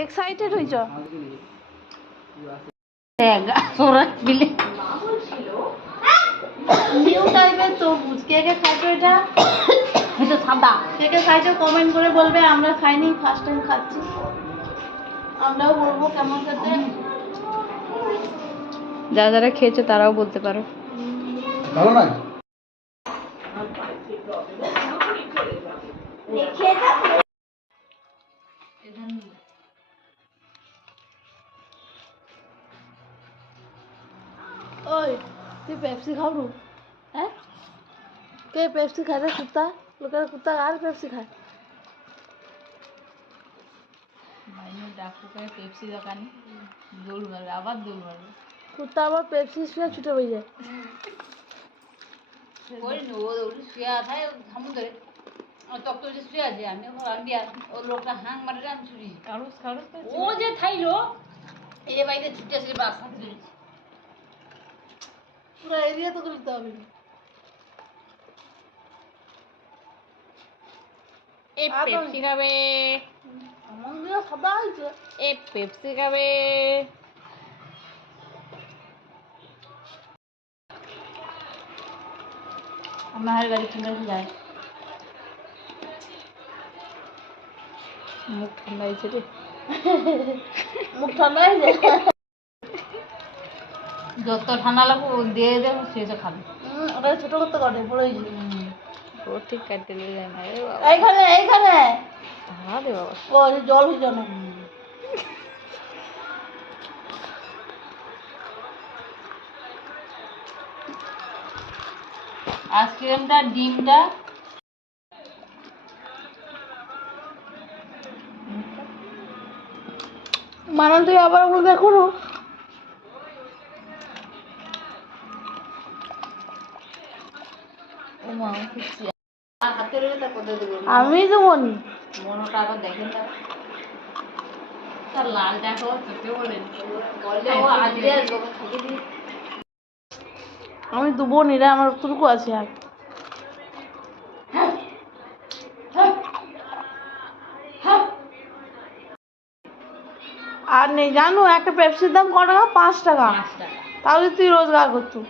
Excited হইছ new টাইপের তরমুজ কে কে খাইছো এটা? এটা সাদা। কে কে খাইছো কমেন্ট করে বলবে। আমরা খাইনি, ফার্স্ট টাইম খাচ্ছি। আমরাও বলবো কেমন খেতে। যারা যারা খেয়েছে তারাও বলতে পারো। ভালো না? ओए तू पेप्सी खाओ रू हैं? के पेप्सी खा रहे कुत्ता? लोग कुत्ता खा रहे पेप्सी खाए। মাইনে ডাকু করে পেপসি দোকানে দৌড় মারবে, আবার দৌড় মারবে। कुत्ता আবার পেপসি শুয়ে ছুটে হয়ে যায়। ওই ও শুয়ে আছে সমুদ্রে তক্ত যে শুয়ে আছে, আমি আমি ও লোকটা হাং মারে আমি ছুরি কারুস কারুস ও যে থাইলো এই বাইরে ছুটে আসলে বাস হাতে ধরেছি। পুরো এরিয়া তো করতে হবে। এ পেপসি খাবে, আমার দিয়ে সাদা হয়েছে। এ পেপসি খাবে। আমার গাড়ি ঠান্ডা হয়ে যায়, মুখ ঠান্ডা হয়েছে রে। মুখ ঠান্ডা হয়ে যায়। যত ঠান্ডা লাগবে ও দিয়ে দেবো, সে খাবে। ওটা ছোট করতে কাটে বড় হয়েছে। ও ঠিক কাটতে দিয়ে যায় না রে বাবা। এইখানে এইখানে হ্যাঁ রে বাবা, ও জল হয়ে যায় না। আইসক্রিমটা ডিমটা মানান তুই আবার ওগুলো দেখো না। হাতে রয়ে তা কোথায় দেবো? আমি তো বলি মনোটা আবার দেখেন না, তার লাল দেখো চোখে বলেন বললে ও আজকে খাইয়ে দিই। আমি দেবো নি রে, আমার টুকু আছে আর। আর নেই জানো একটা পেপসির দাম কত টাকা? 5 টাকা। 5 টাকা। তাহলে তুই রোজগার করতু।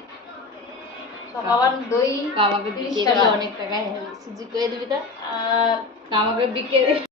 কাবাব দই কাবাবে 30 টাকা, অনেক টাকা সুজি করে দিবি তা আর কাবাবে বিকে